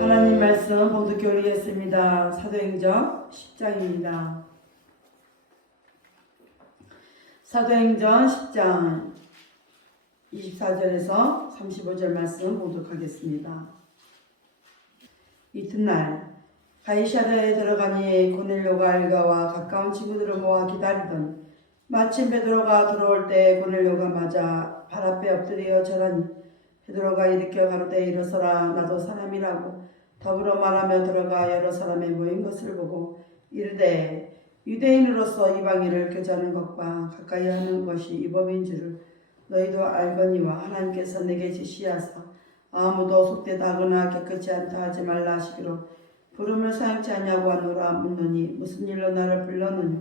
하나님 말씀 봉독 교리했습니다. 사도행전 10장입니다. 사도행전 10장 24절에서 35절 말씀 봉독하겠습니다. 이튿날 가이사랴에 들어가니 고넬료가 알가와 가까운 친구들을 모아 기다리던 마침 베드로가 들어올 때 고넬료가 맞아 발 앞에 엎드려 절하니 베드로가 일으켜 가로되 일어서라 나도 사람이라고 더불어 말하며 들어가 여러 사람의 모인 것을 보고 이르되 유대인으로서 이방인을 교제하는 것과 가까이 하는 것이 이 법인 줄을 너희도 알거니와 하나님께서 내게 지시하사 아무도 속되다거나 깨끗이 않다 하지 말라 하시기로 부름을 사용치 아니하고 하노라. 묻노니 무슨 일로 나를 불렀느냐.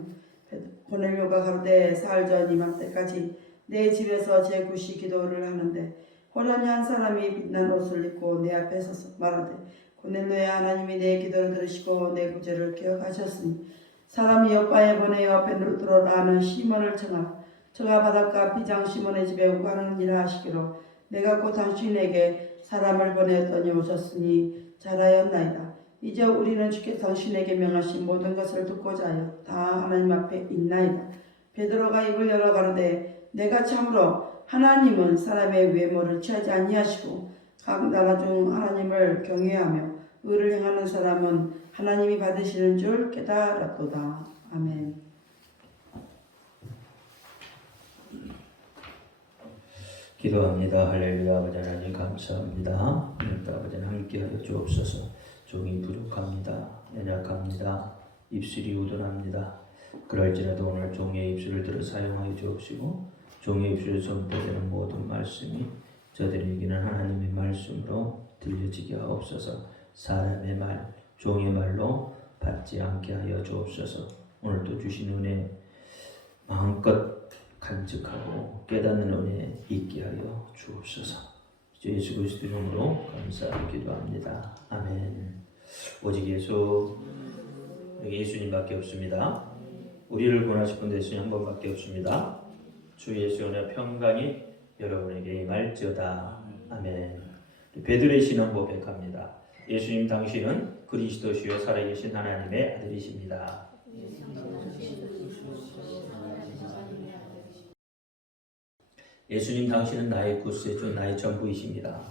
고넬료가 가로되 사흘 전 이맘때까지 내 집에서 제9시 기도를 하는데 호련히 한 사람이 빛난 옷을 입고 내 앞에 서서 말하되 고넬료야 하나님이 내 기도를 들으시고 내 구제를 기억하셨으니 사람이 옆바에 보내어 베드로라 하는 시몬을 청하라. 저가 바닷가 비장 시몬의 집에 우가느니라 하시기로 내가 곧 당신에게 사람을 보내었더니 오셨으니 잘하였나이다. 이제 우리는 주께서 당신에게 명하신 모든 것을 듣고자 하여 다 하나님 앞에 있나이다. 베드로가 입을 열어 가로되 내가 참으로 하나님은 사람의 외모를 취하지 아니하시고 각 나라 중 하나님을 경외하며 의를 행하는 사람은 하나님이 받으시는 줄 깨달았도다. 아멘. 기도합니다. 할렐루야. 아버지 하나님 감사합니다. 오늘도 아버지 함께하여 주옵소서. 종이 부족합니다. 연약합니다. 입술이 우둔합니다. 그럴지라도 오늘 종의 입술을 들어 사용하여 주옵시고 종의 입술에 선포되는 모든 말씀이 저들에게는 하나님의 말씀으로 들려지게 하옵소서. 사람의 말, 종의 말로 받지 않게 하여 주옵소서. 오늘도 주신 은혜 마음껏 간직하고 깨닫는 은혜 있게 하여 주옵소서. 예수 그리스도 이름으로 감사하고 기도합니다. 아멘. 오직 예수님밖에 없습니다. 우리를 구원하실 분 예수님 한 번밖에 없습니다. 주 예수의 평강이 여러분에게 임할지어다. 아멘. 베드로의 신앙 고백합니다. 예수님 당신은 그리스도시요 살아계신 하나님의 아들이십니다. 예수님 당신은 나의 구세주, 나의 전부이십니다.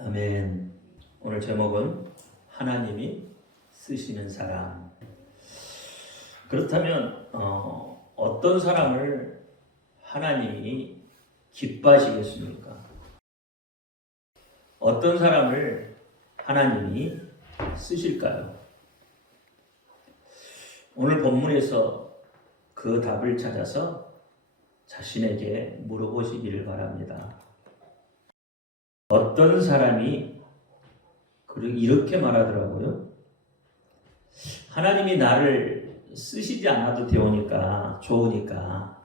아멘. 오늘 제목은 하나님이 쓰시는 사람. 그렇다면 어떤 사람을 하나님이 기뻐하시겠습니까? 어떤 사람을 하나님이 쓰실까요? 오늘 본문에서 그 답을 찾아서 자신에게 물어보시기를 바랍니다. 어떤 사람이 이렇게 말하더라고요. 하나님이 나를 쓰시지 않아도 좋으니까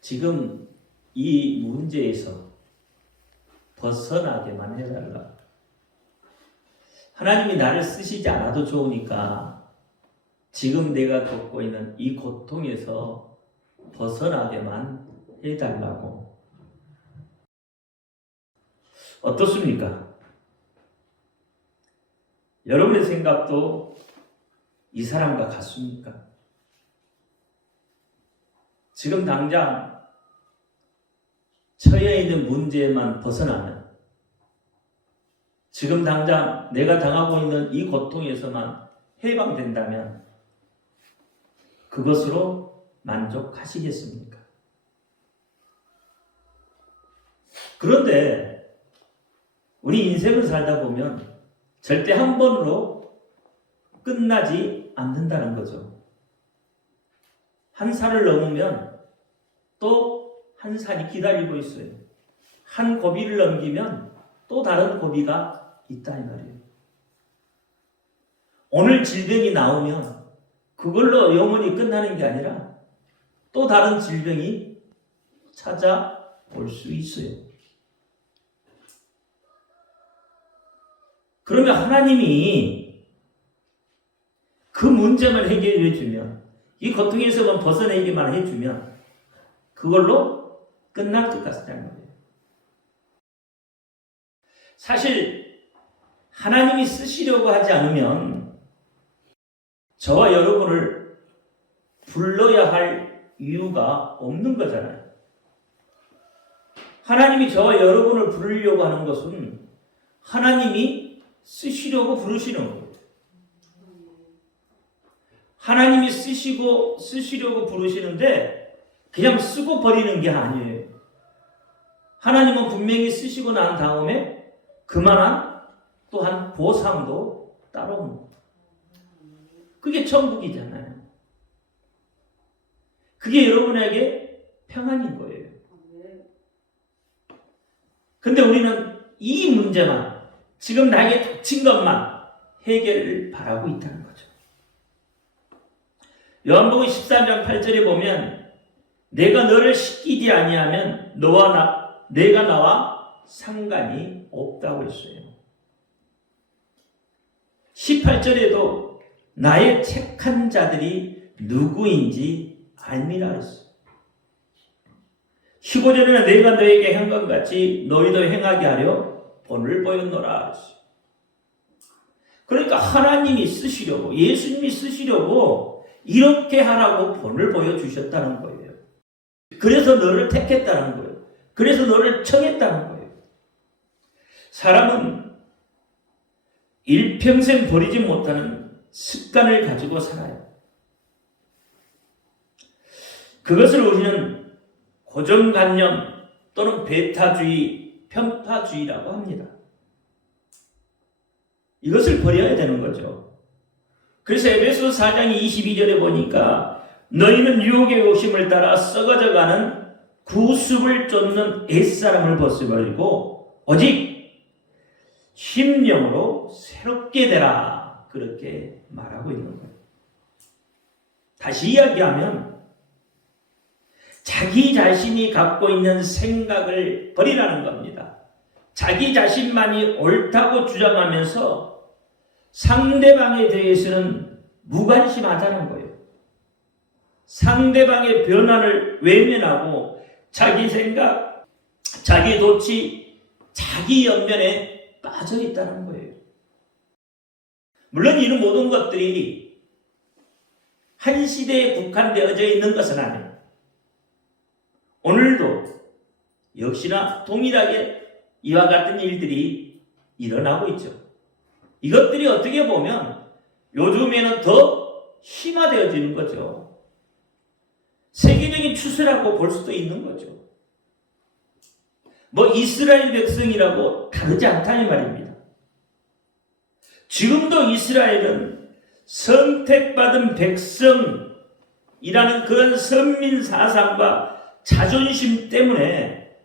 지금 이 문제에서 벗어나게만 해달라. 하나님이 나를 쓰시지 않아도 좋으니까 지금 내가 겪고 있는 이 고통에서 벗어나게만 해달라고. 어떻습니까? 여러분의 생각도 이 사람과 같습니까? 지금 당장 처해 있는 문제만 벗어나면, 지금 당장 내가 당하고 있는 이 고통에서만 해방된다면 그것으로 만족하시겠습니까? 그런데 우리 인생을 살다 보면 절대 한 번으로 끝나지 않는다는 거죠. 한 산을 넘으면 또 한 산이 기다리고 있어요. 한 고비를 넘기면 또 다른 고비가 있다 이 말이에요. 오늘 질병이 나오면 그걸로 영원히 끝나는 게 아니라 또 다른 질병이 찾아올 수 있어요. 그러면 하나님이 그 문제만 해결해 주면, 이 고통에서만 벗어내기만 해주면 그걸로 끝날 것 같다는 거예요. 사실 하나님이 쓰시려고 하지 않으면 저와 여러분을 불러야 할 이유가 없는 거잖아요. 하나님이 저와 여러분을 부르려고 하는 것은 하나님이 쓰시려고 부르시는 거예요. 하나님이 쓰시려고 부르시는데 그냥 쓰고 버리는 게 아니에요. 하나님은 분명히 쓰시고 난 다음에 그만한 또한 보상도 따라옵니다. 그게 천국이잖아요. 그게 여러분에게 평안인 거예요. 근데 우리는 이 문제만, 지금 나에게 닥친 것만 해결을 바라고 있다는 거죠. 요한복음 13장 8절에 보면 내가 너를 시키지 아니하면 내가 나와 상관이 없다고 했어요. 18절에도 나의 택한 자들이 누구인지 알미라 했어요. 15절에는 내가 너에게 한 것 같이 너희도 행하게 하려 본을 보였노라 했어요. 그러니까 하나님이 쓰시려고, 예수님이 쓰시려고 이렇게 하라고 본을 보여주셨다는 거예요. 그래서 너를 택했다는 거예요. 그래서 너를 청했다는 거예요. 사람은 일평생 버리지 못하는 습관을 가지고 살아요. 그것을 우리는 고정관념 또는 배타주의, 편파주의라고 합니다. 이것을 버려야 되는 거죠. 그래서 에베소 4장 22절에 보니까 너희는 유혹의 욕심을 따라 썩어져가는 구습을 쫓는 옛사람을 벗어버리고 오직 심령으로 새롭게 되라, 그렇게 말하고 있는 거예요. 다시 이야기하면 자기 자신이 갖고 있는 생각을 버리라는 겁니다. 자기 자신만이 옳다고 주장하면서 상대방에 대해서는 무관심하다는 거예요. 상대방의 변화를 외면하고 자기 생각, 자기 도취, 자기 연면에 빠져 있다는 거예요. 물론 이런 모든 것들이 한 시대에 국한되어져 있는 것은 아니에요. 오늘도 역시나 동일하게 이와 같은 일들이 일어나고 있죠. 이것들이 어떻게 보면 요즘에는 더 심화되어지는 거죠. 세계적인 추세라고 볼 수도 있는 거죠. 뭐 이스라엘 백성이라고 다르지 않다는 말입니다. 지금도 이스라엘은 선택받은 백성이라는 그런 선민 사상과 자존심 때문에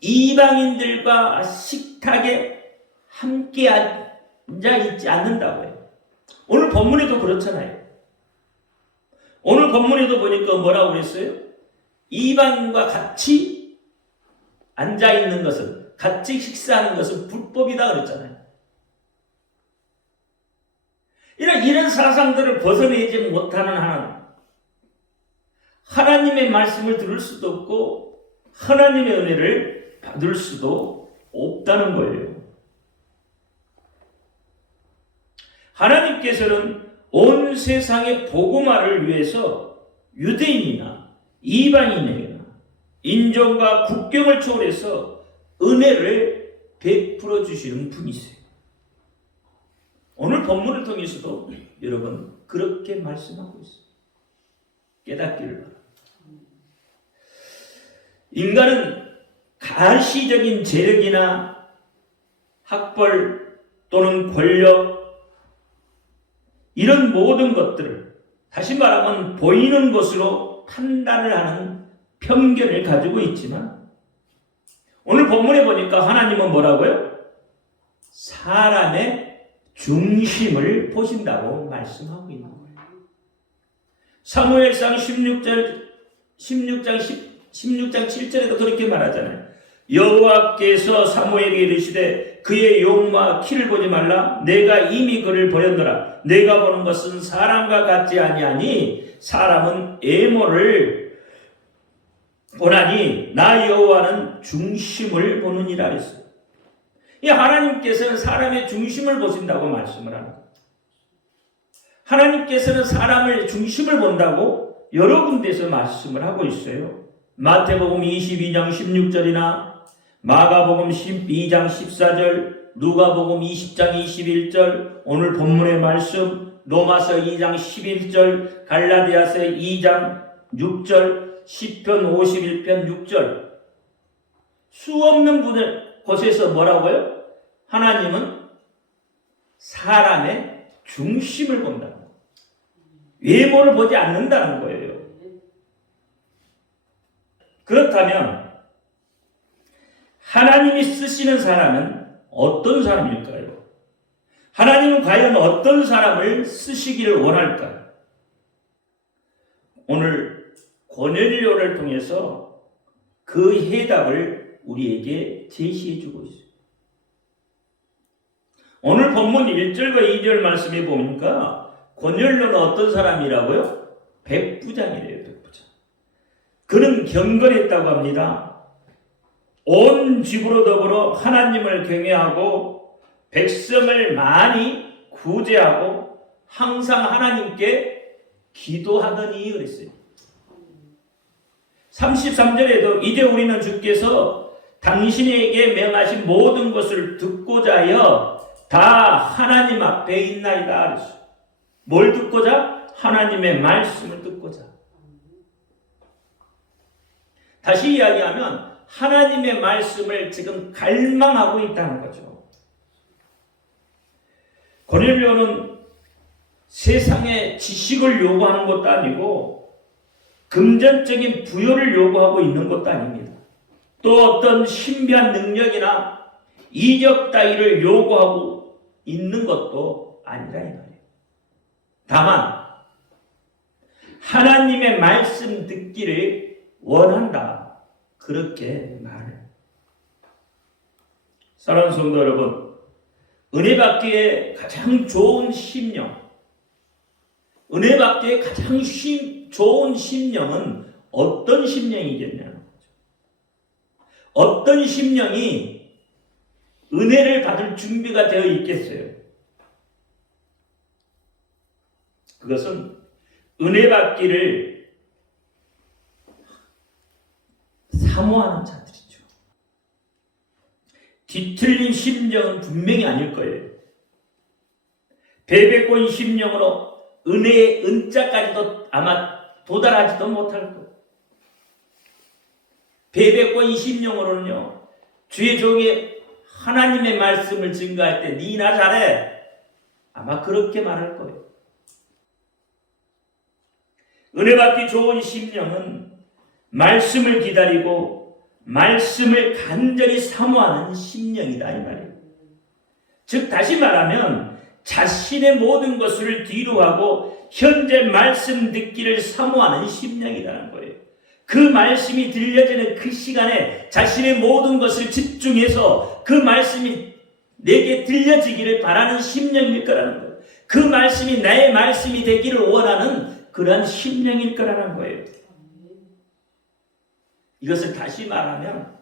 이방인들과 식탁에 함께 앉아 있지 않는다고 해요. 오늘 본문에도 그렇잖아요. 오늘 본문에도 보니까 뭐라고 그랬어요? 이방인과 같이 앉아 있는 것은, 같이 식사하는 것은 불법이다 그랬잖아요. 이런 사상들을 벗어내지 못하는 한은 하나님의 말씀을 들을 수도 없고 하나님의 은혜를 받을 수도 없다는 거예요. 하나님께서는 온 세상의 복음화를 위해서 유대인이나 이방인에게나 인종과 국경을 초월해서 은혜를 베풀어 주시는 분이세요. 오늘 본문을 통해서도 여러분 그렇게 말씀하고 있어요. 깨닫기를 바랍니다. 인간은 가시적인 재력이나 학벌 또는 권력, 이런 모든 것들을 다시 말하면 보이는 것으로 판단을 하는 편견을 가지고 있지만 오늘 본문에 보니까 하나님은 뭐라고요? 사람의 중심을 보신다고 말씀하고 있는 거예요. 사무엘상 16장 7절에도 그렇게 말하잖아요. 여호와께서 사무엘에게 이르시되 그의 용모와 키를 보지 말라. 내가 이미 그를 보였노라. 내가 보는 것은 사람과 같지 아니하니 사람은 애모를 보나니 나 여호와는 중심을 보느니라 그랬어요. 이 하나님께서는 사람의 중심을 보신다고 말씀을 합니다. 하나님께서는 사람의 중심을 본다고 여러 군데서 말씀을 하고 있어요. 마태복음 22장 16절이나 마가복음 12장 14절, 누가복음 20장 21절, 오늘 본문의 말씀 로마서 2장 11절, 갈라디아서 2장 6절, 시편 51편 6절, 수없는 곳에서 뭐라고요? 하나님은 사람의 중심을 본다. 외모를 보지 않는다는 거예요. 그렇다면 하나님이 쓰시는 사람은 어떤 사람일까요? 하나님은 과연 어떤 사람을 쓰시기를 원할까요? 오늘 고넬료를 통해서 그 해답을 우리에게 제시해 주고 있어요. 오늘 본문 1절과 2절 말씀에 보니까 고넬료는 어떤 사람이라고요? 백부장이래요. 백부장. 그는 경건했다고 합니다. 온 집으로 더불어 하나님을 경외하고 백성을 많이 구제하고 항상 하나님께 기도하더니 그랬어요. 33절에도 이제 우리는 주께서 당신에게 명하신 모든 것을 듣고자 하여 다 하나님 앞에 있나이다 그랬어요. 뭘 듣고자? 하나님의 말씀을 듣고자. 다시 이야기하면 하나님의 말씀을 지금 갈망하고 있다는 거죠. 고넬료는 세상의 지식을 요구하는 것도 아니고 금전적인 부여를 요구하고 있는 것도 아닙니다. 또 어떤 신비한 능력이나 이적 따위를 요구하고 있는 것도 아니라 이 말이에요. 다만 하나님의 말씀 듣기를 원한다. 그렇게 말해요. 사랑하는 성도 여러분, 은혜 받기에 가장 좋은 심령, 은혜 받기에 가장 좋은 심령은 어떤 심령이겠냐는 거죠. 어떤 심령이 은혜를 받을 준비가 되어 있겠어요? 그것은 은혜 받기를 사모하는 자들이죠. 뒤틀린 심령은 분명히 아닐 거예요. 배배고인 심령으로 은혜의 은자까지도 아마 도달하지도 못할 거예요. 배배고인 심령으로는요, 주의 종이 하나님의 말씀을 증거할 때 니나 잘해, 아마 그렇게 말할 거예요. 은혜 받기 좋은 심령은 말씀을 기다리고 말씀을 간절히 사모하는 심령이다 이 말이에요. 즉 다시 말하면 자신의 모든 것을 뒤로 하고 현재 말씀 듣기를 사모하는 심령이라는 거예요. 그 말씀이 들려지는 그 시간에 자신의 모든 것을 집중해서 그 말씀이 내게 들려지기를 바라는 심령일 거라는 거예요. 그 말씀이 나의 말씀이 되기를 원하는 그러한 심령일 거라는 거예요. 이것을 다시 말하면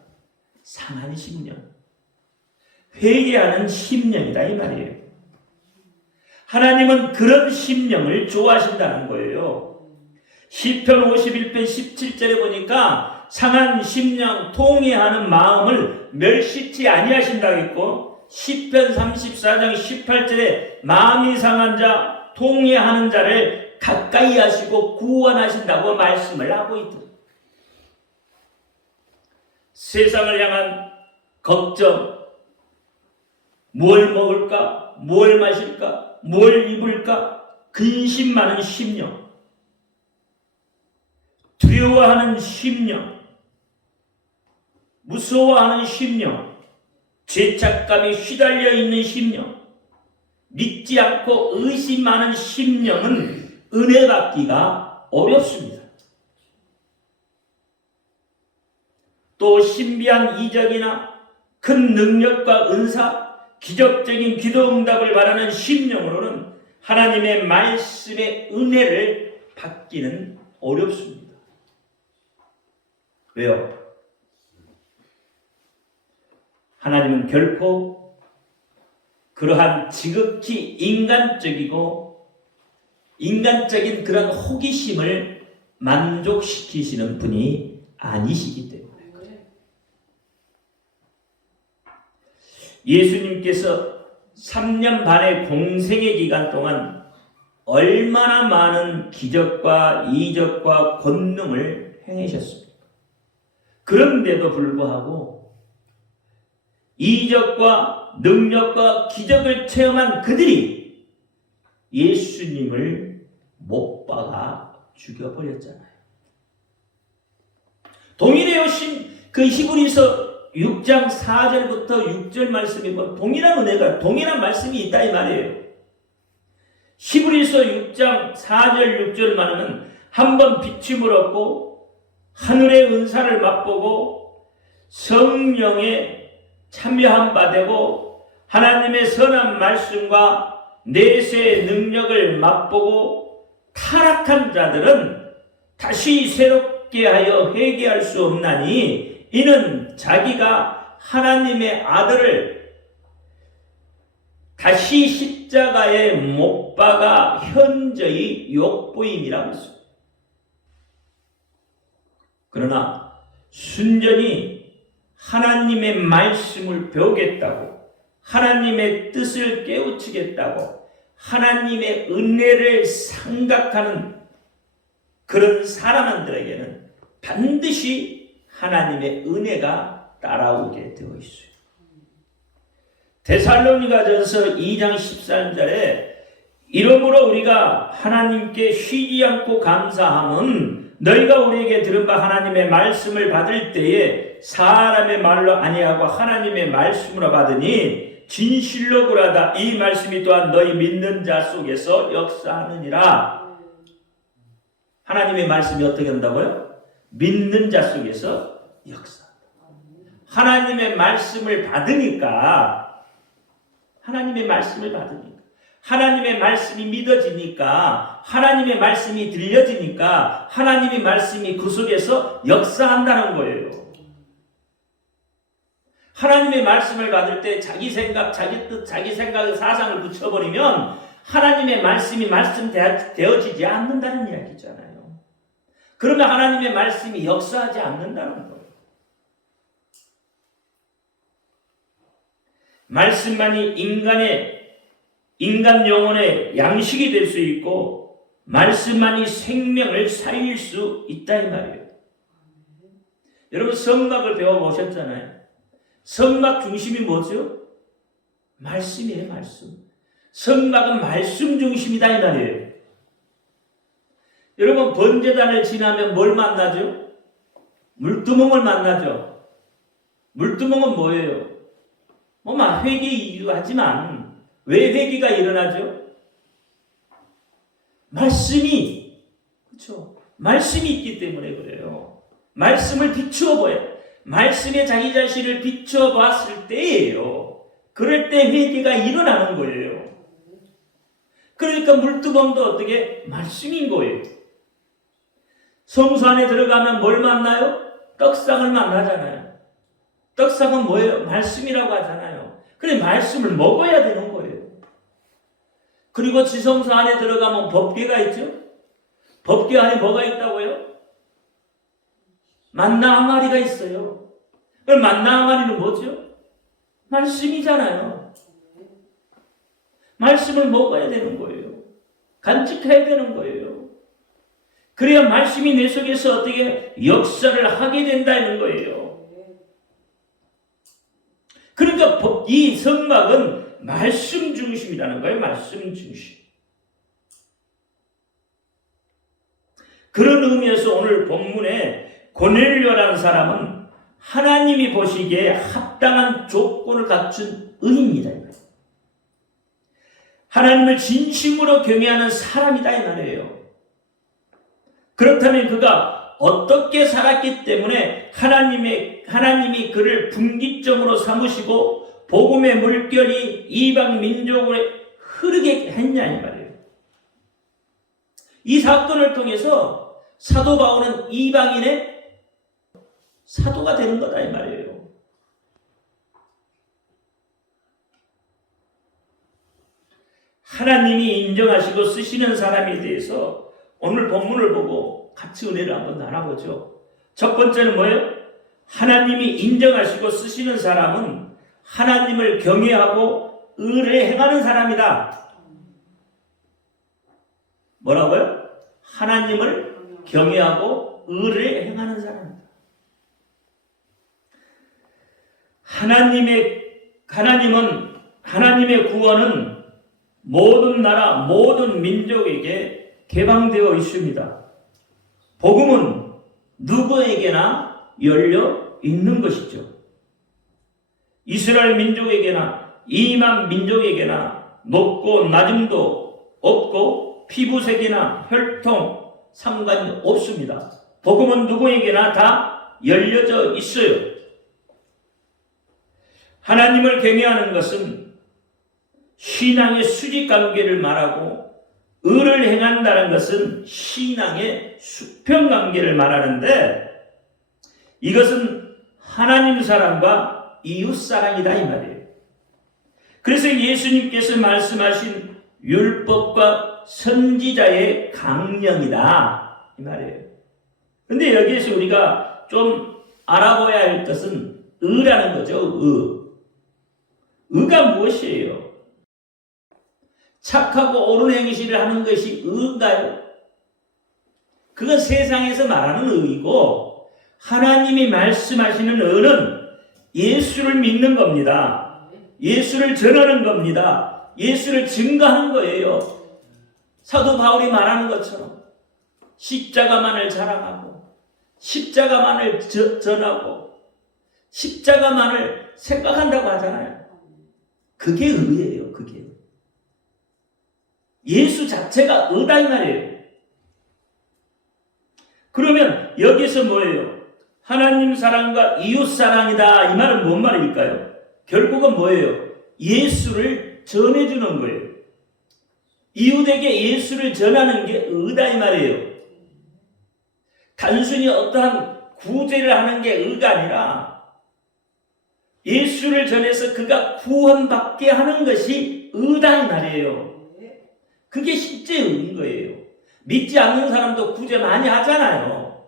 상한 심령, 회개하는 심령이다 이 말이에요. 하나님은 그런 심령을 좋아하신다는 거예요. 시편 51편 17절에 보니까 상한 심령 통회하는 마음을 멸시치 아니하신다고 했고, 시편 34장 18절에 마음이 상한 자 통회하는 자를 가까이 하시고 구원하신다고 말씀을 하고 있다. 세상을 향한 걱정, 뭘 먹을까, 뭘 마실까, 뭘 입을까, 근심 많은 심령, 두려워하는 심령, 무서워하는 심령, 죄책감에 휘달려 있는 심령, 믿지 않고 의심하는 심령은 은혜 받기가 어렵습니다. 또 신비한 이적이나 큰 능력과 은사, 기적적인 기도 응답을 바라는 심령으로는 하나님의 말씀의 은혜를 받기는 어렵습니다. 왜요? 하나님은 결코 그러한 지극히 인간적인 그런 호기심을 만족시키시는 분이 아니시기 때문에 그래요. 예수님께서 3년 반의 공생의 기간 동안 얼마나 많은 기적과 이적과 권능을 행하셨습니까? 그런데도 불구하고 이적과 능력과 기적을 체험한 그들이 예수님을 못 박아 죽여버렸잖아요. 동일해요. 그 히브리서 6장 4절부터 6절 말씀이 동일한 은혜가 동일한 말씀이 있다 이 말이에요. 히브리서 6장 4절 6절만은 한번 비침을 얻고 하늘의 은사를 맛보고 성령에 참여한 바 되고 하나님의 선한 말씀과 내세의 능력을 맛보고 타락한 자들은 다시 새롭게 하여 회개할 수 없나니 이는 자기가 하나님의 아들을 다시 십자가에 못 박아 현저히 욕보임이라고 했습니다. 그러나 순전히 하나님의 말씀을 배우겠다고 하나님의 뜻을 깨우치겠다고 하나님의 은혜를 생각하는 그런 사람들에게는 반드시 하나님의 은혜가 따라오게 되어 있어요. 데살로니가전서 2장 13절에 이러므로 우리가 하나님께 쉬지 않고 감사함은 너희가 우리에게 들은 바 하나님의 말씀을 받을 때에 사람의 말로 아니하고 하나님의 말씀으로 받으니 진실로 그러하다. 이 말씀이 또한 너희 믿는 자 속에서 역사하느니라. 하나님의 말씀이 어떻게 한다고요? 믿는 자 속에서 역사한다. 하나님의 말씀을 받으니까 하나님의 말씀이 믿어지니까 하나님의 말씀이 들려지니까 하나님의 말씀이 그 속에서 역사한다는 거예요. 하나님의 말씀을 받을 때 자기 생각, 자기 뜻, 자기 생각의 사상을 붙여버리면 하나님의 말씀이 말씀되어지지 않는다는 이야기잖아요. 그러면 하나님의 말씀이 역사하지 않는다는 거예요. 말씀만이 인간 영혼의 양식이 될 수 있고 말씀만이 생명을 살릴 수 있다 이 말이에요. 여러분 성막을 배워보셨잖아요. 성막 중심이 뭐죠? 말씀이에요. 말씀. 성막은 말씀 중심이다 이 말이에요. 여러분 번제단을 지나면 뭘 만나죠? 물두멍을 만나죠. 물두멍은 뭐예요? 회개 이유하지만 왜 회개가 일어나죠? 말씀이 말씀이 있기 때문에 그래요. 말씀을 비추어 보여. 말씀에 자기 자신을 비추어 봤을 때예요. 그럴 때 회개가 일어나는 거예요. 그러니까 물두멍도 어떻게 말씀인 거예요. 성소 안에 들어가면 뭘 만나요? 떡상을 만나잖아요. 떡상은 뭐예요? 말씀이라고 하잖아요. 그래 말씀을 먹어야 되는 거예요. 그리고 지성소 안에 들어가면 법궤가 있죠. 법궤 안에 뭐가 있다고요? 만나 항아리가 있어요. 그럼 만나 항아리는 뭐죠? 말씀이잖아요. 말씀을 먹어야 되는 거예요. 간직해야 되는 거예요. 그래야 말씀이 내 속에서 어떻게 역사를 하게 된다는 거예요. 그러니까 이 성막은 말씀 중심이라는 거예요. 말씀 중심. 그런 의미에서 오늘 본문에 고넬료라는 사람은 하나님이 보시기에 합당한 조건을 갖춘 의인이다. 하나님을 진심으로 경외하는 사람이다 이 말이에요. 그렇다면 그가 어떻게 살았기 때문에 하나님이 그를 분기점으로 삼으시고 복음의 물결이 이방 민족에 흐르게 했냐 이 말이에요. 이 사건을 통해서 사도 바울은 이방인의 사도가 되는 거다 이 말이에요. 하나님이 인정하시고 쓰시는 사람에 대해서 오늘 본문을 보고 같이 은혜를 한번 나눠보죠. 첫 번째는 뭐예요? 하나님이 인정하시고 쓰시는 사람은 하나님을 경외하고 의를 행하는 사람이다. 뭐라고요? 하나님을 경외하고 의를 행하는 사람이다. 하나님의 구원은 모든 나라, 모든 민족에게 개방되어 있습니다. 복음은 누구에게나 열려 있는 것이죠. 이스라엘 민족에게나 이방 민족에게나 높고 낮음도 없고 피부색이나 혈통 상관이 없습니다. 복음은 누구에게나 다 열려져 있어요. 하나님을 경외하는 것은 신앙의 수직관계를 말하고 의를 행한다는 것은 신앙의 수평관계를 말하는데 이것은 하나님 사랑과 이웃 사랑이다 이 말이에요. 그래서 예수님께서 말씀하신 율법과 선지자의 강령이다 이 말이에요. 근데 여기에서 우리가 좀 알아봐야 할 것은 의라는 거죠. 의가 무엇이에요? 착하고 옳은 행실을 하는 것이 의인가요? 그건 세상에서 말하는 의이고 하나님이 말씀하시는 의는 예수를 믿는 겁니다. 예수를 전하는 겁니다. 예수를 증거하는 거예요. 사도 바울이 말하는 것처럼 십자가만을 자랑하고 십자가만을 전하고 십자가만을 생각한다고 하잖아요. 그게 의예요. 그게. 예수 자체가 의다 이 말이에요. 그러면 여기서 뭐예요? 하나님 사랑과 이웃 사랑이다 이 말은 뭔 말일까요? 결국은 뭐예요? 예수를 전해주는 거예요. 이웃에게 예수를 전하는 게 의다 이 말이에요. 단순히 어떠한 구제를 하는 게 의가 아니라 예수를 전해서 그가 구원받게 하는 것이 의다 이 말이에요. 그게 실제 의인 거예요. 믿지 않는 사람도 구제 많이 하잖아요.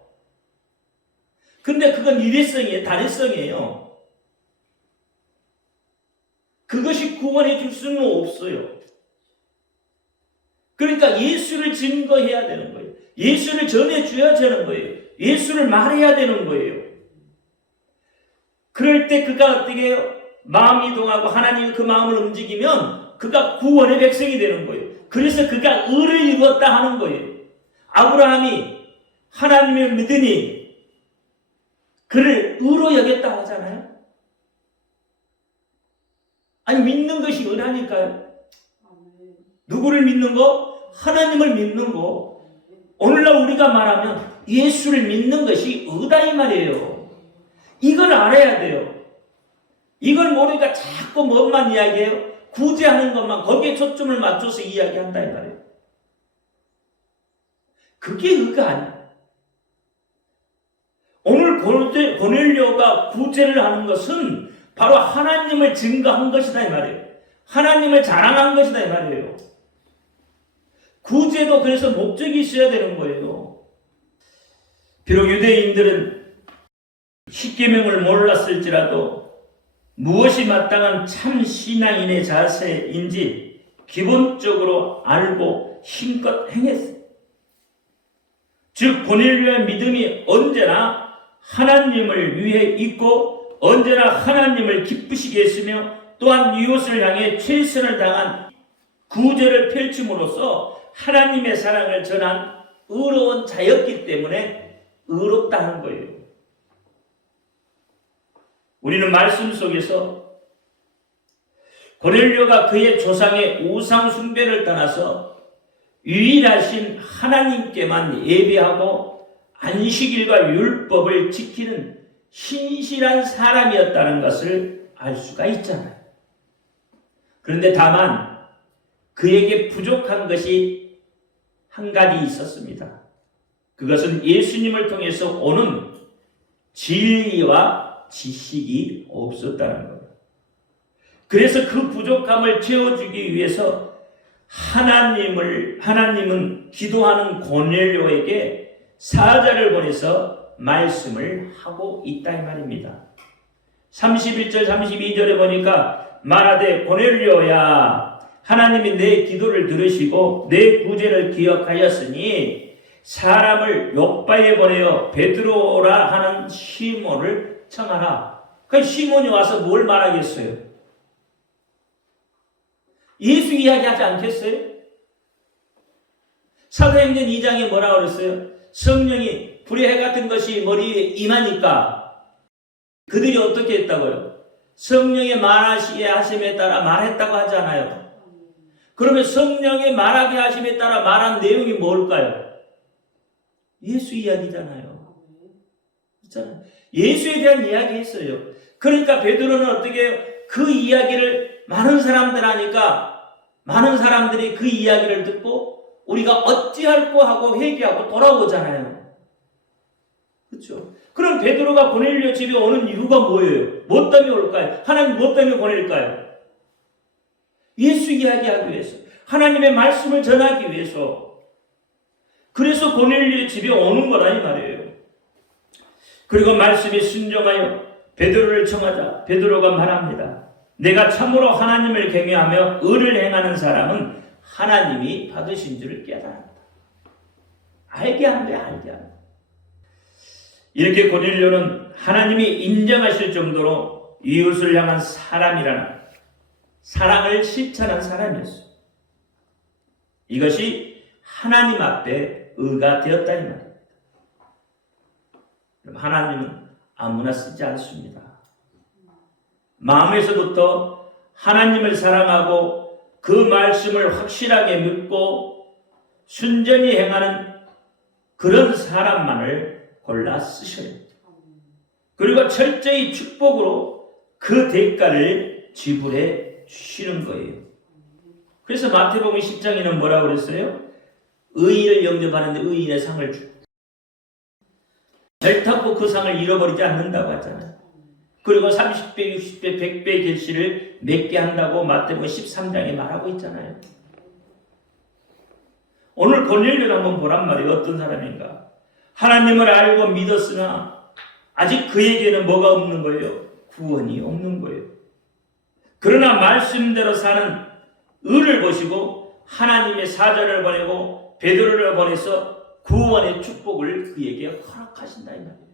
근데 그건 일회성이에요. 단회성이에요. 그것이 구원해 줄 수는 없어요. 그러니까 예수를 증거해야 되는 거예요. 예수를 전해줘야 되는 거예요. 예수를 말해야 되는 거예요. 그럴 때 그가 어떻게 해요? 마음이 동하고 하나님이 그 마음을 움직이면 그가 구원의 백성이 되는 거예요. 그래서 그가 의를 이루었다 하는 거예요. 아브라함이 하나님을 믿으니 그를 의로 여겼다 하잖아요. 아니 믿는 것이 의라니까요. 누구를 믿는 거? 하나님을 믿는 거. 오늘날 우리가 말하면 예수를 믿는 것이 의다 이 말이에요. 이걸 알아야 돼요. 이걸 모르니까 자꾸 뭐만 이야기해요? 구제하는 것만 거기에 초점을 맞춰서 이야기한다 이 말이에요. 그게 의가 아니야. 오늘 고넬료가 구제를 하는 것은 바로 하나님을 증거한 것이다 이 말이에요. 하나님을 자랑한 것이다 이 말이에요. 구제도 그래서 목적이 있어야 되는 거예요. 비록 유대인들은 십계명을 몰랐을지라도 무엇이 마땅한 참 신앙인의 자세인지 기본적으로 알고 힘껏 행했어요. 즉 고넬료의 믿음이 언제나 하나님을 위해 있고 언제나 하나님을 기쁘시게 했으며 또한 이웃을 향해 최선을 다한 구제를 펼침으로써 하나님의 사랑을 전한 의로운 자였기 때문에 의롭다는 거예요. 우리는 말씀 속에서 고넬료가 그의 조상의 우상 숭배를 떠나서 유일하신 하나님께만 예배하고 안식일과 율법을 지키는 신실한 사람이었다는 것을 알 수가 있잖아요. 그런데 다만 그에게 부족한 것이 한 가지 있었습니다. 그것은 예수님을 통해서 오는 진리와 지식이 없었다는 것. 그래서 그 부족함을 채워주기 위해서 하나님은 기도하는 고넬료에게 사자를 보내서 말씀을 하고 있다 이 말입니다. 31절 32절에 보니까 말하되 고넬료야 하나님이 내 기도를 들으시고 내 구제를 기억하였으니 사람을 요바에 보내어 베드로라 하는 시몬을 청하라. 그 시몬이 와서 뭘 말하겠어요? 예수 이야기하지 않겠어요? 사도행전 2장에 뭐라고 그랬어요? 성령이 불의 해 같은 것이 머리에 임하니까 그들이 어떻게 했다고요? 성령의 말하시게 하심에 따라 말했다고 하잖아요. 그러면 성령의 말하게 하심에 따라 말한 내용이 뭘까요? 예수 이야기잖아요. 그렇잖아요. 예수에 대한 이야기 했어요. 그러니까 베드로는 어떻게 해요? 그 이야기를 많은 사람들 하니까 많은 사람들이 그 이야기를 듣고 우리가 어찌할꼬 하고 회개하고 돌아오잖아요. 그렇죠? 그럼 베드로가 고넬료 집에 오는 이유가 뭐예요? 뭐 때문에 올까요? 하나님 뭐 때문에 보낼까요? 예수 이야기하기 위해서, 하나님의 말씀을 전하기 위해서. 그래서 고넬료 집에 오는 거라 이 말이에요. 그리고 말씀에 순종하여 베드로를 청하자 베드로가 말합니다. 내가 참으로 하나님을 경외하며 의를 행하는 사람은 하나님이 받으신 줄을 깨달았다. 알게 한대 알게 한대. 이렇게 고넬료는 하나님이 인정하실 정도로 이웃을 향한 사람이라는 사랑을 실천한 사람이었어요. 이것이 하나님 앞에 의가 되었다 이 말입니다. 하나님은 아무나 쓰지 않습니다. 마음에서부터 하나님을 사랑하고 그 말씀을 확실하게 믿고 순전히 행하는 그런 사람만을 골라 쓰셔야 합니다. 그리고 철저히 축복으로 그 대가를 지불해 주시는 거예요. 그래서 마태복음 10장에는 뭐라고 그랬어요? 의인을 영접하는데 의인의 상을 주고 결탄코 그 상을 잃어버리지 않는다고 하잖아요. 그리고 30배, 60배, 100배 결실을 맺게 한다고 마태복음 13장에 말하고 있잖아요. 오늘 고넬료를 한번 보란 말이에요. 어떤 사람인가? 하나님을 알고 믿었으나 아직 그에게는 뭐가 없는 거예요? 구원이 없는 거예요. 그러나 말씀대로 사는 의를 보시고 하나님의 사자를 보내고 베드로를 보내서 구원의 축복을 그에게 허락하신다 이 말이에요.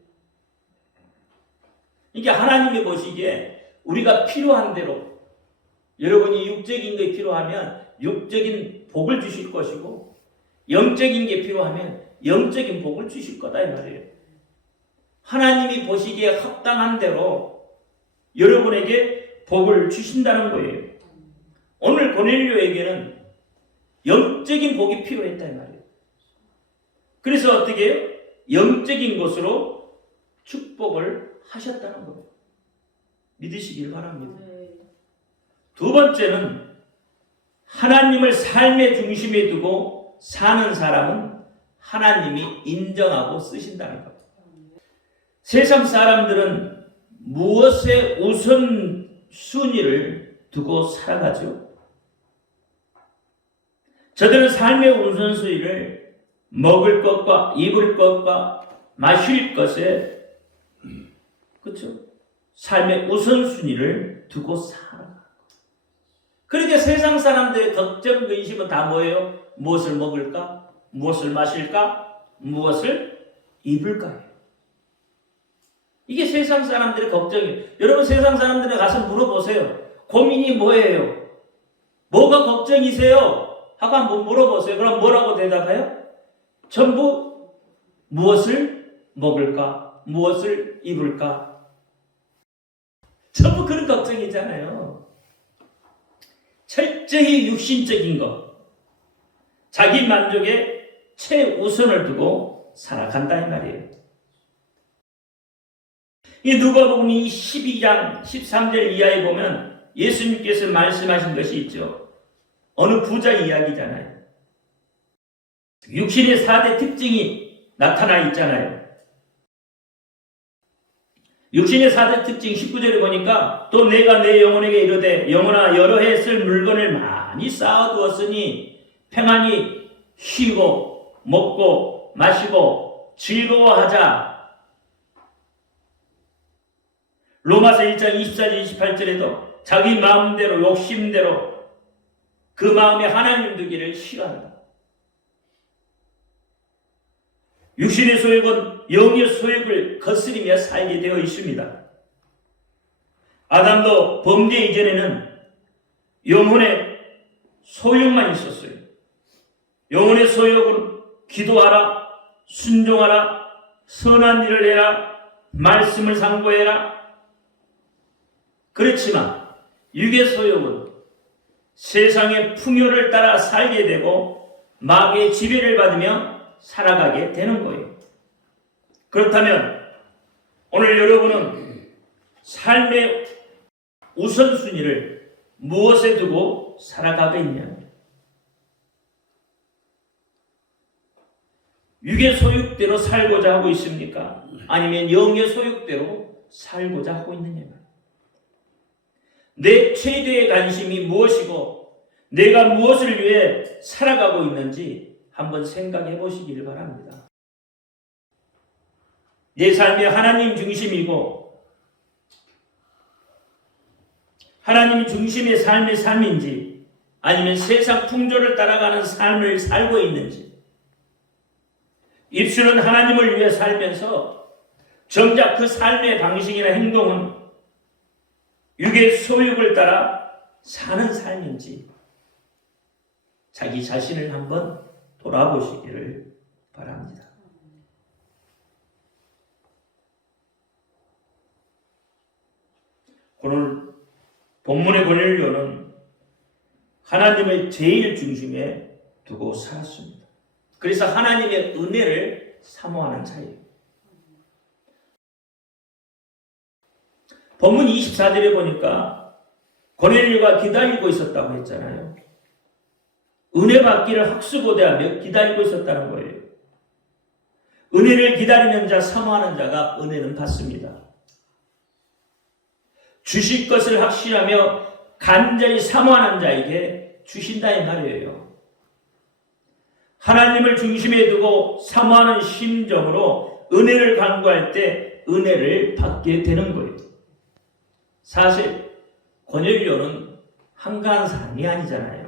이게 하나님이 보시기에 우리가 필요한 대로, 여러분이 육적인 게 필요하면 육적인 복을 주실 것이고 영적인 게 필요하면 영적인 복을 주실 거다 이 말이에요. 하나님이 보시기에 합당한 대로 여러분에게 복을 주신다는 거예요. 오늘 고넬료에게는 영적인 복이 필요했다 이 말이에요. 그래서 어떻게 해요? 영적인 것으로 축복을 하셨다는 겁니다. 믿으시길 바랍니다. 두 번째는 하나님을 삶의 중심에 두고 사는 사람은 하나님이 인정하고 쓰신다는 겁니다. 세상 사람들은 무엇에 우선순위를 두고 살아가죠? 저들은 삶의 우선순위를 먹을 것과 입을 것과 마실 것에 그렇죠? 삶의 우선순위를 두고 살아가. 그러니까 세상 사람들의 걱정, 근심은 다 뭐예요? 무엇을 먹을까? 무엇을 마실까? 무엇을 입을까요? 이게 세상 사람들의 걱정이에요. 여러분 세상 사람들에 가서 물어보세요. 고민이 뭐예요? 뭐가 걱정이세요? 하고 한번 물어보세요. 그럼 뭐라고 대답해요? 전부 무엇을 먹을까? 무엇을 입을까? 전부 그런 걱정이잖아요. 철저히 육신적인 것, 자기 만족에 최우선을 두고 살아간다 이 말이에요. 이 누가복음 12장 13절 이하에 보면 예수님께서 말씀하신 것이 있죠. 어느 부자 이야기잖아요. 육신의 4대 특징이 나타나 있잖아요. 육신의 사대 특징 19절에 보니까 또 내가 내 영혼에게 이르되 영혼아 여러 해 쓸 물건을 많이 쌓아두었으니 평안히 쉬고 먹고 마시고 즐거워하자. 로마서 1장 24절 28절에도 자기 마음대로 욕심대로 그 마음에 하나님 두기를 싫어한다. 육신의 소욕은 영의 소욕을 거스리며 살게 되어 있습니다. 아담도 범죄 이전에는 영혼의 소욕만 있었어요. 영혼의 소욕은 기도하라, 순종하라, 선한 일을 해라, 말씀을 상고해라. 그렇지만 육의 소욕은 세상의 풍요를 따라 살게 되고 마귀의 지배를 받으며 살아가게 되는 거예요. 그렇다면 오늘 여러분은 삶의 우선순위를 무엇에 두고 살아가고 있냐? 육의 소욕대로 살고자 하고 있습니까? 아니면 영의 소욕대로 살고자 하고 있느냐? 내 최대의 관심이 무엇이고 내가 무엇을 위해 살아가고 있는지 한번 생각해 보시길 바랍니다. 내 삶이 하나님 중심이고 하나님 중심의 삶의 삶인지 아니면 세상 풍조를 따라가는 삶을 살고 있는지, 입술은 하나님을 위해 살면서 정작 그 삶의 방식이나 행동은 육의 소욕을 따라 사는 삶인지 자기 자신을 한번 돌아보시기를 바랍니다. 오늘 본문의 고넬료는 하나님의 제일 중심에 두고 살았습니다. 그래서 하나님의 은혜를 사모하는 자예요. 본문 24절에 보니까 고넬료가 기다리고 있었다고 했잖아요. 은혜 받기를 학수고대하며 기다리고 있었다는 거예요. 은혜를 기다리는 자, 사모하는 자가 은혜는 받습니다. 주실 것을 확신하며 간절히 사모하는 자에게 주신다 이 말이에요. 하나님을 중심에 두고 사모하는 심정으로 은혜를 간구할 때 은혜를 받게 되는 거예요. 사실 고넬료는 한가한 사람이 아니잖아요.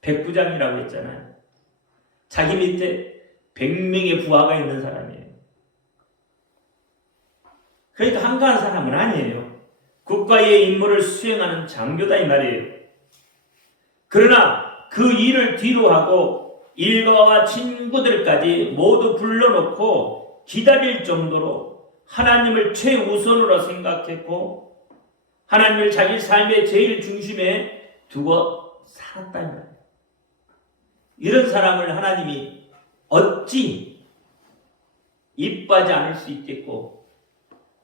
백부장이라고 했잖아요. 자기 밑에 100명의 부하가 있는 사람이에요. 그러니까 한가한 사람은 아니에요. 국가의 임무를 수행하는 장교다 이 말이에요. 그러나 그 일을 뒤로하고 일가와 친구들까지 모두 불러놓고 기다릴 정도로 하나님을 최우선으로 생각했고 하나님을 자기 삶의 제일 중심에 두고 살았다는 거예요. 이런 사람을 하나님이 어찌 이뻐하지 않을 수 있겠고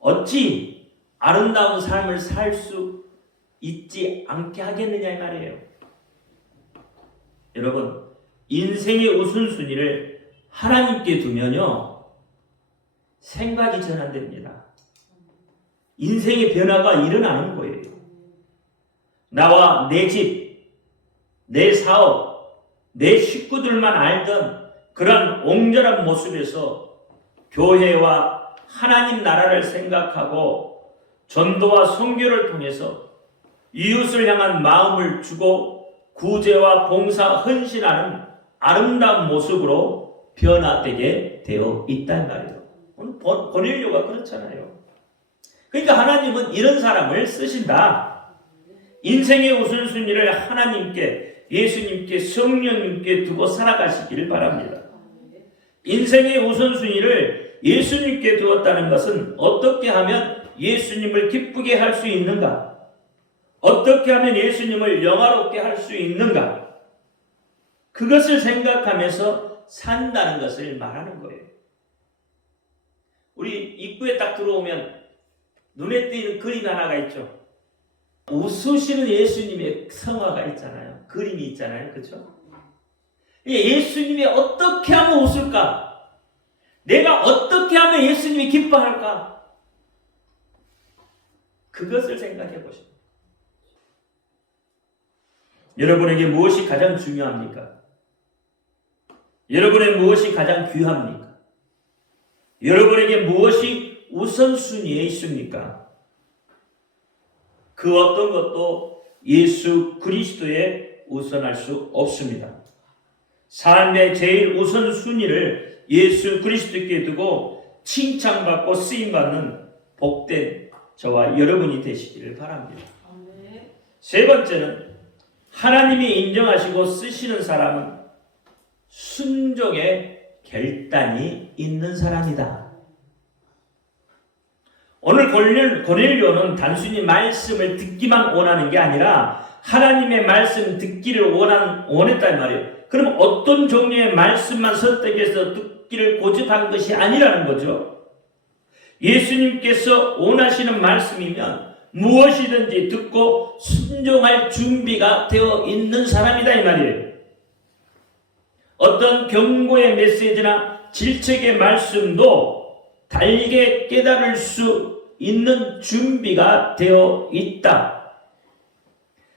어찌 아름다운 삶을 살 수 있지 않게 하겠느냐 이 말이에요. 여러분, 인생의 우선순위를 하나님께 두면요 생각이 전환됩니다. 인생의 변화가 일어나는 거예요. 나와 내 집, 내 사업, 내 식구들만 알던 그런 옹졸한 모습에서 교회와 하나님 나라를 생각하고 전도와 선교를 통해서 이웃을 향한 마음을 주고 구제와 봉사, 헌신하는 아름다운 모습으로 변화되게 되어 있단 말이에요. 오늘 고넬료가 그렇잖아요. 그러니까 하나님은 이런 사람을 쓰신다. 인생의 우선순위를 하나님께, 예수님께, 성령님께 두고 살아가시기를 바랍니다. 인생의 우선순위를 예수님께 두었다는 것은 어떻게 하면 예수님을 기쁘게 할 수 있는가? 어떻게 하면 예수님을 영화롭게 할 수 있는가? 그것을 생각하면서 산다는 것을 말하는 거예요. 우리 입구에 딱 들어오면 눈에 띄는 그림 하나가 있죠. 웃으시는 예수님의 성화가 있잖아요. 그림이 있잖아요. 그렇죠? 예수님이 어떻게 하면 웃을까? 내가 어떻게 하면 예수님이 기뻐할까? 그것을 생각해 보십시오. 여러분에게 무엇이 가장 중요합니까? 여러분의 무엇이 가장 귀합니까? 여러분에게 무엇이 우선순위에 있습니까? 그 어떤 것도 예수 그리스도에 우선할 수 없습니다. 삶의 제일 우선순위를 예수 그리스도께 두고 칭찬받고 쓰임받는 복된 저와 여러분이 되시기를 바랍니다. 세 번째는 하나님이 인정하시고 쓰시는 사람은 순종의 결단이 있는 사람이다. 오늘 고넬료는 단순히 말씀을 듣기만 원하는 게 아니라 하나님의 말씀 듣기를 원했단 말이에요. 그럼 어떤 종류의 말씀만 선택해서 듣기를 고집한 것이 아니라는 거죠. 예수님께서 원하시는 말씀이면 무엇이든지 듣고 순종할 준비가 되어 있는 사람이다 이 말이에요. 어떤 경고의 메시지나 질책의 말씀도 달게 깨달을 수 있는 준비가 되어 있다.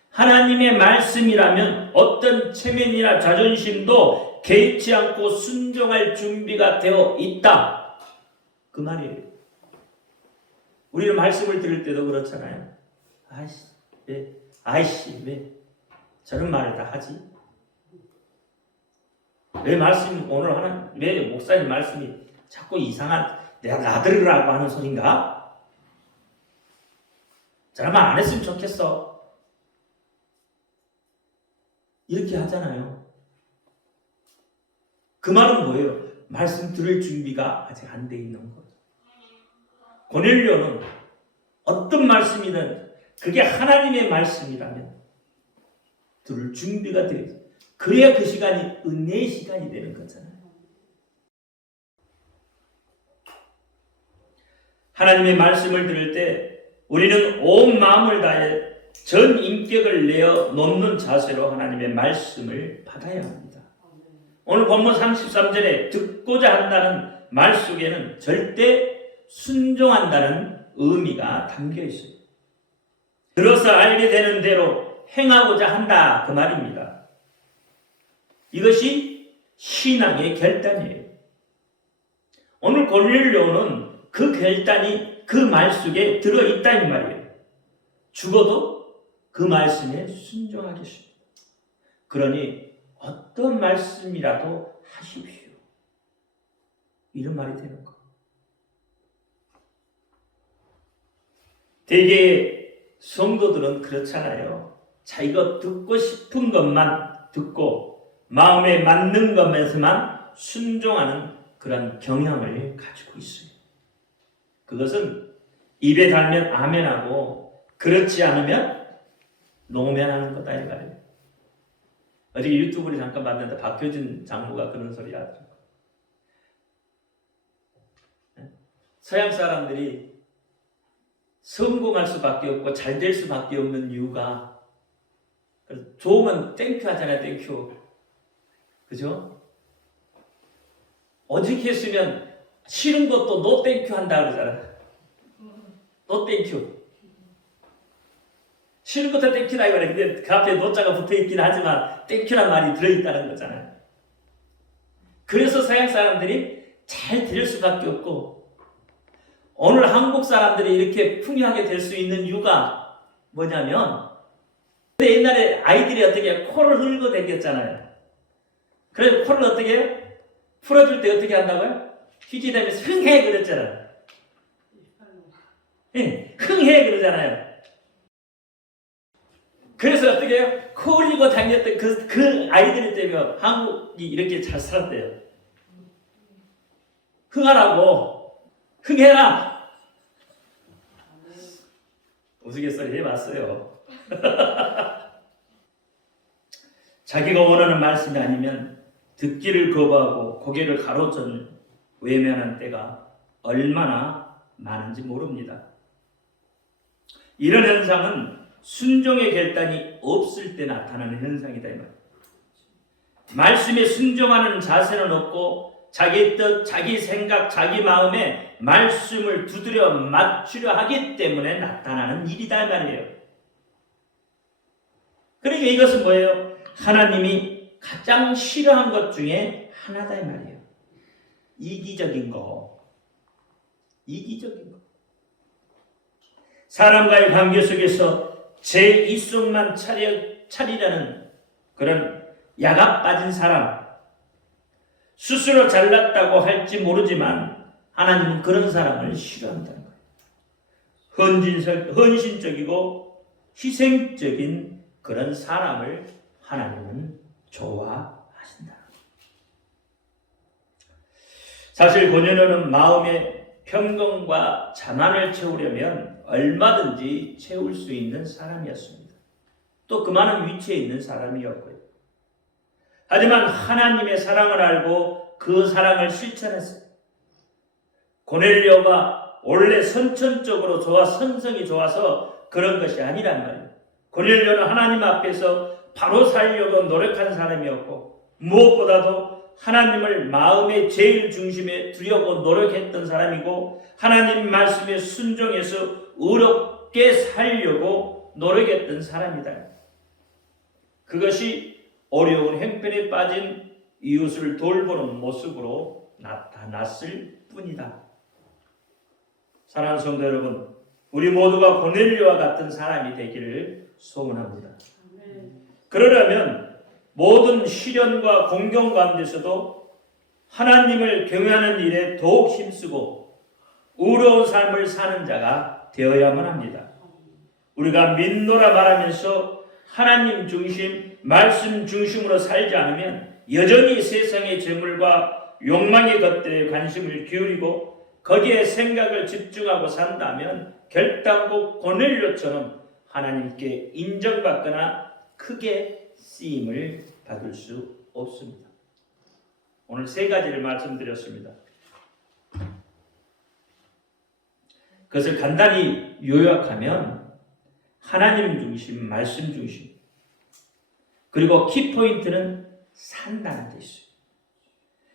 하나님의 말씀이라면 어떤 체면이나 자존심도 개의치 않고 순종할 준비가 되어 있다. 그 말이에요. 우리는 말씀을 들을 때도 그렇잖아요. 아이씨, 왜 저런 말을 다 하지? 왜 말씀 오늘 하는, 왜 목사님 말씀이 자꾸 이상한, 내가 나들으라고 하는 소린가? 저런 말 안 했으면 좋겠어. 이렇게 하잖아요. 그 말은 뭐예요? 말씀 들을 준비가 아직 안 돼 있는 거죠. 고넬료는 어떤 말씀이든 그게 하나님의 말씀이라면 들을 준비가 되어 있어요. 그래야 그 시간이 은혜의 시간이 되는 거잖아요. 하나님의 말씀을 들을 때 우리는 온 마음을 다해 전 인격을 내어 놓는 자세로 하나님의 말씀을 받아야 합니다. 오늘 본문 33절에 듣고자 한다는 말 속에는 절대 순종한다는 의미가 담겨 있어요. 들어서 알게 되는 대로 행하고자 한다 그 말입니다. 이것이 신앙의 결단이에요. 오늘 고넬료는 그 결단이 그 말 속에 들어있다 이 말이에요. 죽어도 그 말씀에 순종하겠습니다. 그러니 어떤 말씀이라도 하십시오. 이런 말이 되는 거. 대개 성도들은 그렇잖아요. 자기가 듣고 싶은 것만 듣고 마음에 맞는 것에서만 순종하는 그런 경향을 가지고 있어요. 그것은 입에 달면 아멘하고 그렇지 않으면 노면하는 거다 이 말이에요. 어제 유튜브를 잠깐 봤는데 박효진 장로가 그런 소리 하더라고요. 서양 사람들이 성공할 수밖에 없고 잘 될 수밖에 없는 이유가 좋으면 땡큐 하잖아요. 땡큐. 그죠? 어저께했으면 싫은 것도 노 땡큐 한다 그러잖아요. 노 땡큐. 싫은 것도 땡큐라 이거래. 근데 그 앞에 노자가 붙어있긴 하지만 땡큐란 말이 들어있다는 거잖아요. 그래서 서양 사람들이 잘 들을 수밖에 없고 오늘 한국 사람들이 이렇게 풍요하게 될 수 있는 이유가 뭐냐면 근데 옛날에 아이들이 어떻게 코를 흘고 다녔잖아요. 그래서 코를 어떻게 풀어줄 때 어떻게 한다고요? 휴지되면서 흥해 그랬잖아요. 네, 흥해 그러잖아요. 그래서 어떻게 해요? 코 흘리고 다녔던 그 아이들 때문에 한국이 이렇게 잘 살았대요. 흥하라고. 흥해라. 우스갯소리 해봤어요. 자기가 원하는 말씀이 아니면 듣기를 거부하고 고개를 가로젓는 외면한 때가 얼마나 많은지 모릅니다. 이런 현상은 순종의 결단이 없을 때 나타나는 현상이다 이 말이에요. 말씀에 순종하는 자세는 없고 자기 뜻, 자기 생각, 자기 마음에 말씀을 두드려 맞추려 하기 때문에 나타나는 일이다 말이에요. 그러니까 이것은 뭐예요? 하나님이 가장 싫어하는 것 중에 하나다 이 말이에요. 이기적인 거. 이기적인 거. 사람과의 관계 속에서 제 입속만 차리려는 그런 야가 빠진 사람, 스스로 잘났다고 할지 모르지만 하나님은 그런 사람을 싫어한다는 거예요. 헌신적이고 희생적인 그런 사람을 하나님은 좋아하신다. 사실 고넬료는 마음의 평강과 자만을 채우려면 얼마든지 채울 수 있는 사람이었습니다. 또 그만한 위치에 있는 사람이었고요. 하지만 하나님의 사랑을 알고 그 사랑을 실천했어요. 고넬료가 원래 선천적으로 선성이 좋아서 그런 것이 아니란 말이에요. 고넬료는 하나님 앞에서 바로 살려고 노력한 사람이었고 무엇보다도 하나님을 마음의 제일 중심에 두려고 노력했던 사람이고 하나님 말씀에 순종해서 의롭게 살려고 노력했던 사람이다. 그것이 어려운 형편에 빠진 이웃을 돌보는 모습으로 나타났을 뿐이다. 사랑하는 성도 여러분, 우리 모두가 고넬료와 같은 사람이 되기를 소원합니다. 그러려면 모든 시련과 공경 가운데서도 하나님을 경외하는 일에 더욱 힘쓰고 의로운 삶을 사는 자가 되어야만 합니다. 우리가 믿노라 말하면서 하나님 중심, 말씀 중심으로 살지 않으면 여전히 세상의 재물과 욕망의 것들에 관심을 기울이고 거기에 생각을 집중하고 산다면 결단코 고넬료처럼 하나님께 인정받거나 크게 쓰임을 받을 수 없습니다. 오늘 세 가지를 말씀드렸습니다. 그것을 간단히 요약하면 하나님 중심, 말씀 중심, 그리고 키포인트는 산다는 데 있어요.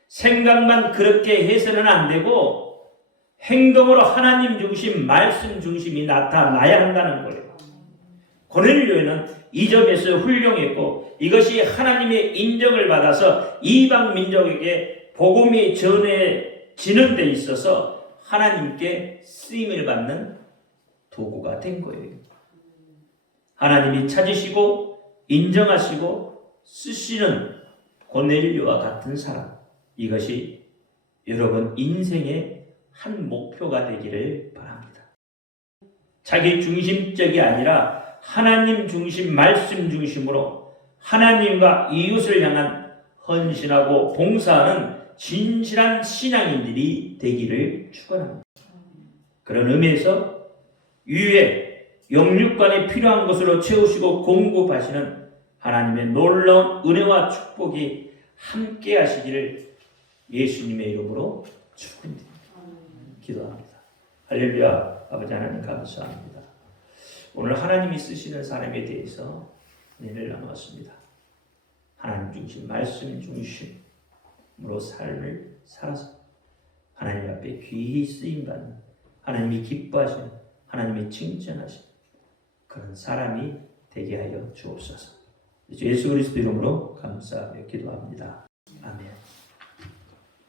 생각만 그렇게 해서는 안 되고 행동으로 하나님 중심, 말씀 중심이 나타나야 한다는 거예요. 고넬료는 이 점에서 훌륭했고 이것이 하나님의 인정을 받아서 이방 민족에게 복음이 전해지는 데 있어서 하나님께 쓰임을 받는 도구가 된 거예요. 하나님이 찾으시고 인정하시고 쓰시는 고넬료와 같은 사람, 이것이 여러분 인생의 한 목표가 되기를 바랍니다. 자기 중심적이 아니라 하나님 중심, 말씀 중심으로 하나님과 이웃을 향한 헌신하고 봉사하는 진실한 신앙인들이 되기를 축원합니다. 그런 의미에서 위에 영육간에 필요한 것으로 채우시고 공급하시는 하나님의 놀라운 은혜와 축복이 함께 하시기를 예수님의 이름으로 축원드립니다. 기도합니다. 할렐루야. 아버지 하나님 감사합니다. 오늘 하나님이 쓰시는 사람에 대해서 은혜를 나누었습니다. 하나님 중심, 말씀 중심으로 삶을 살아서 하나님 앞에 귀히 쓰임받는, 하나님이 기뻐하시는, 하나님이 칭찬하시는 그런 사람이 되게 하여 주옵소서. 예수 그리스도 이름으로 감사하며 기도합니다. 아멘.